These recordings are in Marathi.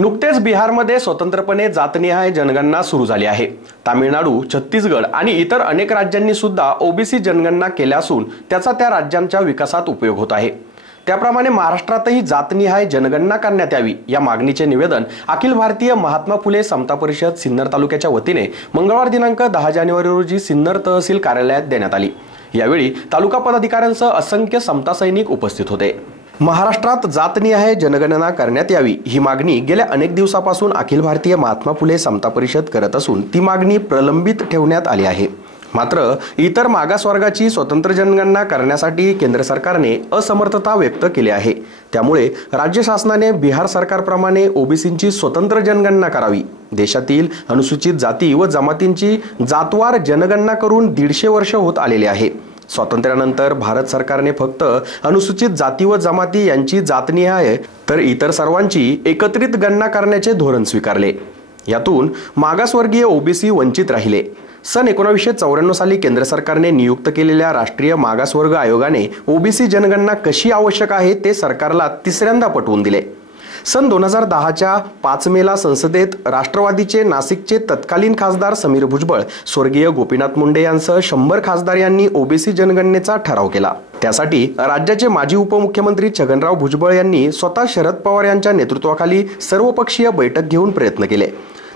नुकतेच बिहारमध्ये स्वतंत्रपणे जातनिहाय जनगणना सुरू झाली आहे। तामिळनाडू, छत्तीसगड आणि इतर अनेक राज्यांनी सुद्धा ओबीसी जनगणना केल्या असून त्याचा त्या राज्यांच्या विकासात उपयोग होत आहे। त्याप्रमाणे महाराष्ट्रातही जातनिहाय जनगणना करण्यात यावी या मागणीचे निवेदन अखिल भारतीय महात्मा फुले समता परिषद सिन्नर तालुक्याच्या वतीने मंगळवार दिनांक 10 जानेवारी रोजी सिन्नर तहसील कार्यालयात देण्यात आली। यावेळी तालुका पदाधिकाऱ्यांसह असंख्य समता सैनिक उपस्थित होते। महाराष्ट्रात जातनिहाय जनगणना करण्यात यावी ही मागणी गेल्या अनेक दिवसापासून अखिल भारतीय महात्मा फुले समता परिषद करत असून ती मागणी प्रलंबित ठेवण्यात आली आहे। मात्र इतर मागासवर्गाची स्वतंत्र जनगणना करण्यासाठी केंद्र सरकारने असमर्थता व्यक्त केली आहे। त्यामुळे राज्य शासनाने बिहार सरकारप्रमाणे ओबीसींची स्वतंत्र जनगणना करावी। देशातील अनुसूचित जाती व जमातींची जातवार जनगणना करून 150 वर्ष होत आलेले आहे। स्वातंत्र्यानंतर भारत सरकारने फक्त अनुसूचित जाती व जमाती यांची जातनिहाय तर इतर सर्वांची एकत्रित गणना करण्याचे धोरण स्वीकारले। यातून मागासवर्गीय ओबीसी वंचित राहिले। सन 1994 साली केंद्र सरकारने नियुक्त केलेल्या राष्ट्रीय मागासवर्ग आयोगाने ओबीसी जनगणना कशी आवश्यक आहे ते सरकारला तिसऱ्यांदा पटवून दिले। सन 2010च्या 5 मेला संसदेत राष्ट्रवादीचे नाशिकचे तत्कालीन खासदार समीर भुजबळ, स्वर्गीय गोपीनाथ मुंडे यांसह 100 खासदार यांनी ओबीसी जनगणनेचा ठराव केला। त्यासाठी राज्याचे माजी उपमुख्यमंत्री छगनराव भुजबळ यांनी स्वतः शरद पवार यांच्या नेतृत्वाखाली सर्वपक्षीय बैठक घेऊन प्रयत्न केले।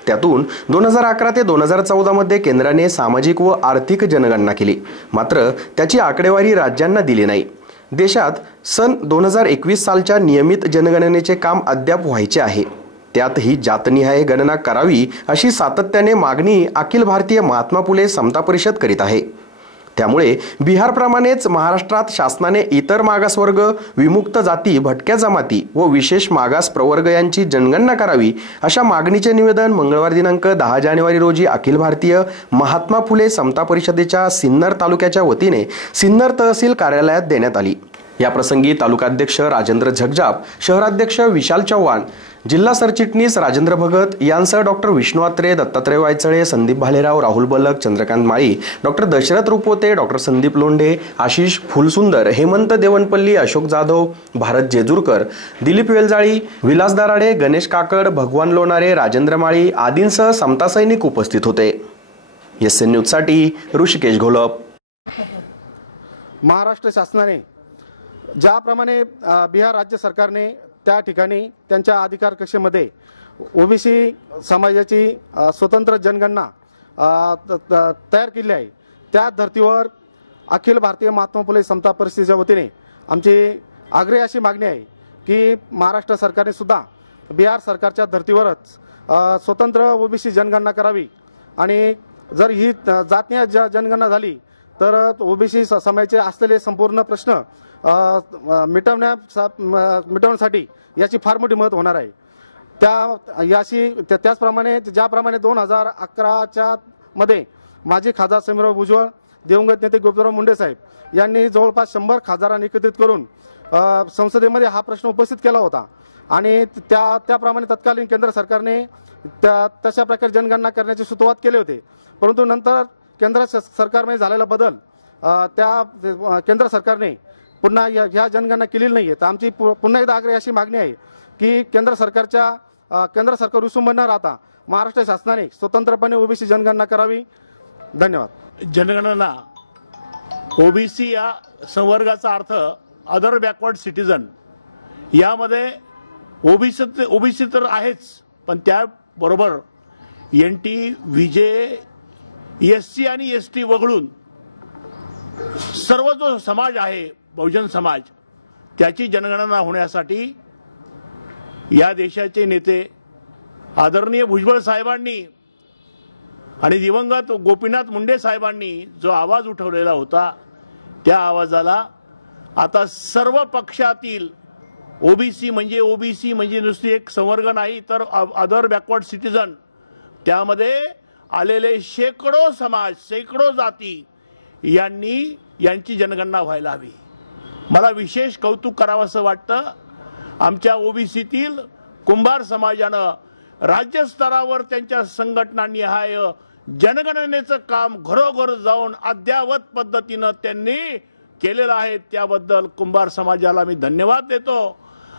त्यातून 2011 ते 2014 मध्ये केंद्राने सामाजिक व आर्थिक जनगणना केली, मात्र त्याची आकडेवारी राज्यांना दिली नाही। देशात सन 2021 सालच्या नियमित जनगणनेचे काम अद्याप व्हायचे आहे। त्यातही जातनिहाय गणना करावी अशी सातत्याने मागणी अखिल भारतीय महात्मा फुले समता परिषद करीत आहे। त्यामुळे बिहारप्रमाणेच महाराष्ट्रात शासनाने इतर मागासवर्ग, विमुक्त जाती, भटक्या जमाती व विशेष मागास प्रवर्ग यांची जनगणना करावी अशा मागणीचे निवेदन मंगळवार दिनांक 10 जानेवारी रोजी अखिल भारतीय महात्मा फुले समता परिषदेच्या सिन्नर तालुक्याच्या वतीने सिन्नर तहसील कार्यालयात देण्यात आली। या प्रसंगी तालुकाध्यक्ष राजेंद्र झगजाप, शहराध्यक्ष विशाल चव्हाण, जिल्हा सरचिटणीस राजेंद्र भगत यांसह डॉक्टर विष्णू आत्रे, दत्तात्रय वायचळे, संदीप भालेराव, राहुल बलक, चंद्रकांत माळी, डॉक्टर दशरथ रुपोते, डॉक्टर संदीप लोंढे, आशिष फुलसुंदर, हेमंत देवनपल्ली, अशोक जाधव, भारत जेजुरकर, दिलीप वेलजाळी, विलास दराडे, गणेश काकड, भगवान लोणारे, राजेंद्र माळी आदींसह समता सैनिक उपस्थित होते। एसएन न्यूज साठी ऋषिकेश घोलप। महाराष्ट्र शासनाने ज्याप्रमाणे बिहार राज्य सरकारने त्या ठिकाणी त्यांच्या अधिकार कक्षेमध्ये ओबीसी समाजाची स्वतंत्र जनगणना तयार केली आहे, त्या धर्तीवर अखिल भारतीय महात्मा फुले समता परिषदेच्या वतीने आमची आग्रही अशी मागणी आहे की महाराष्ट्र सरकारने सुद्धा बिहार सरकारच्या धर्तीवरच स्वतंत्र ओबीसी जनगणना करावी आणि जर ही जातीय जनगणना झाली तर ओबीसी समाजाचे असलेले संपूर्ण प्रश्न मिटवण्यासाठी याची फार मोठी मदत होणार आहे। त्याचप्रमाणे ज्याप्रमाणे 2011च्या मध्ये माजी खासदार समीर भुजबळ, दिवंगत नेते गोपीनाथ मुंडे साहेब यांनी जवळपास 100 खासदारांनी एकत्रित करून संसदेमध्ये हा प्रश्न उपस्थित केला होता आणि त्याप्रमाणे तत्कालीन केंद्र सरकारने तशा प्रकारे जनगणना करण्याची सुरुवात केली होती। परंतु नंतर केंद्र सरकारमध्ये झालेला बदल त्या केंद्र सरकारने पुन्हा ह्या जनगणना केलेली नाहीये। तर आमची पुन्हा एकदा आग्रही अशी मागणी आहे की केंद्र सरकार विसंबून न राहता महाराष्ट्र शासनाने स्वतंत्रपणे ओबीसी जनगणना करावी। धन्यवाद। जनगणना ओबीसी या संवर्गाचा अर्थ अदर बॅकवर्ड सिटीजन, यामध्ये ओबीसी तर आहेच, पण त्याबरोबर एनटी, व्हीजे, एससी आणि एसटी वगळून सर्व जो समाज आहे बहुजन समाज, त्याची जनगणना होण्यासाठी या देशाचे नेते आदरणीय भुजबळ साहेबांनी आणि दिवंगत गोपीनाथ मुंडे साहेबांनी जो आवाज उठवलेला होता, त्या आवाजाला आता सर्व पक्षातील ओबीसी म्हणजे नुसती एक संवर्ग नाही तर अदर बॅकवर्ड सिटीजन, त्यामध्ये आलेले शेकडो समाज, शेकडो जाती यांची जनगणना व्हायला हवी। मला विशेष कौतुक करावंसं वाटतं, आमच्या ओबीसीतील कुंभार समाजानं राज्य स्तरावर त्यांच्या संघटनानिहाय जनगणनेचं काम घरोघर जाऊन अद्ययावत पद्धतीनं त्यांनी केलेलं आहे। त्याबद्दल कुंभार समाजाला मी धन्यवाद देतो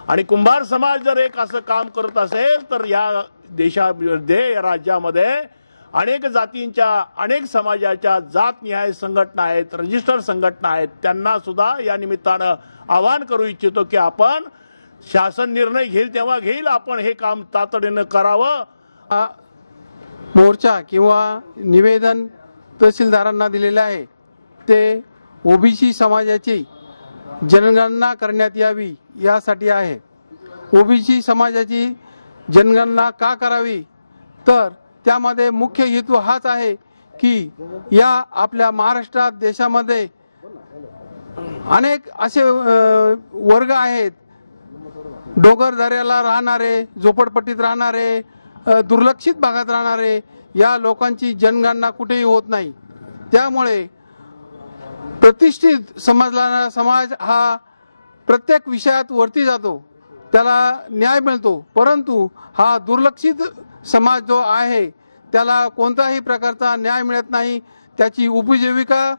आणि कुंभार समाज जर एक असं काम करत असेल तर या देशामध्ये या राज्यामध्ये अनेक जातींच्या अनेक समाजाच्या जातनिहाय संघटना आहेत, रजिस्टर संघटना आहेत, त्यांना सुद्धा या निमित्तानं आवाहन करू इच्छितो की आपण शासन निर्णय घेईल तेव्हा घेईल, आपण हे काम तातडीनं करावं. मोर्चा किंवा निवेदन तहसीलदारांना दिलेले आहे ते ओबीसी समाजाची जनगणना करण्यात यावी यासाठी आहे. ओबीसी समाजाची जनगणना का करावी तर त्यामध्ये मुख्य हेतू हाच आहे की या आपल्या महाराष्ट्रात देशामध्ये अनेक असे वर्ग आहेत, डोंगर दऱ्याला राहणारे, झोपडपट्टीत राहणारे, दुर्लक्षित भागात राहणारे, या लोकांची जनगणना कुठेही होत नाही. त्यामुळे प्रतिष्ठित समजणारा समाज हा प्रत्येक विषयात वरती जातो, त्याला न्याय मिळतो, परंतु हा दुर्लक्षित समाज जो आहे त्याला कोणताही प्रकारचा न्याय मिळत नाही. त्याची उपजीविका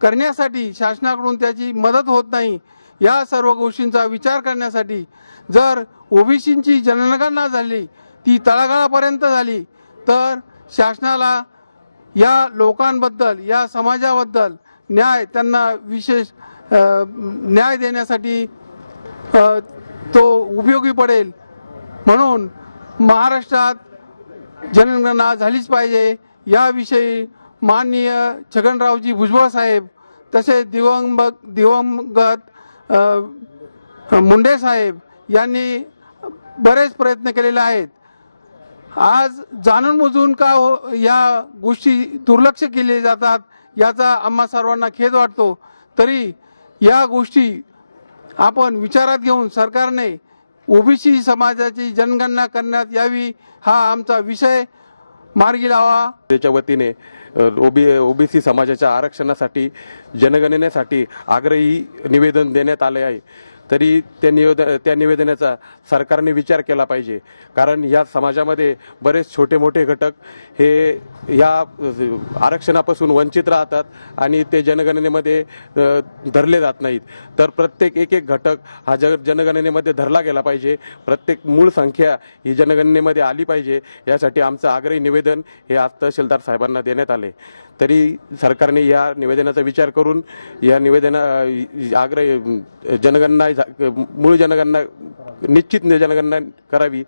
करण्यासाठी शासनाकडून त्याची मदत होत नाही. या सर्व गोष्टींचा विचार करण्यासाठी जर ओबीसींची जनगणना झाली, ती तळागाळापर्यंत झाली, तर शासनाला या लोकांबद्दल, या समाजाबद्दल त्यांना विशेष न्याय देण्यासाठी तो उपयोगी पडेल. म्हणून महाराष्ट्रात जनगणना झालीच पाहिजे याविषयी माननीय छगनरावजी भुजबळ साहेब तसेच दिवंगत मुंडे साहेब यांनी बरेच प्रयत्न केलेले आहेत. आज जाणून बुजून का या गोष्टी दुर्लक्ष केले जातात याचा आम्हा सर्वांना खेद वाटतो. तरी या गोष्टी आपण विचारात घेऊन सरकारने ओबीसी समाजाची जनगणना करण्यात यावी हा आमचा विषय मार्गी लावा. त्याच्या वतीने ओबीसी समाजाच्या आरक्षणासाठी जनगणनेसाठी आग्रही निवेदन देण्यात आले आहे. तरी त्या निवेदनाचा सरकारने विचार केला पाहिजे, कारण या समाजामध्ये बरेच छोटे मोठे घटक हे या आरक्षणापासून वंचित राहतात आणि ते जनगणनेमध्ये धरले जात नाहीत. तर प्रत्येक एक घटक हा जनगणनेमध्ये धरला गेला पाहिजे. प्रत्येक मूळ संख्या ही जनगणनेमध्ये आली पाहिजे. यासाठी आमचं आग्रही निवेदन हे आज तहसीलदार साहेबांना देण्यात आले. तरी सरकारने या निवेदनाचा विचार करून या आग्रही जनगणना मूळ जनगणना निश्चित जनगणना करावी.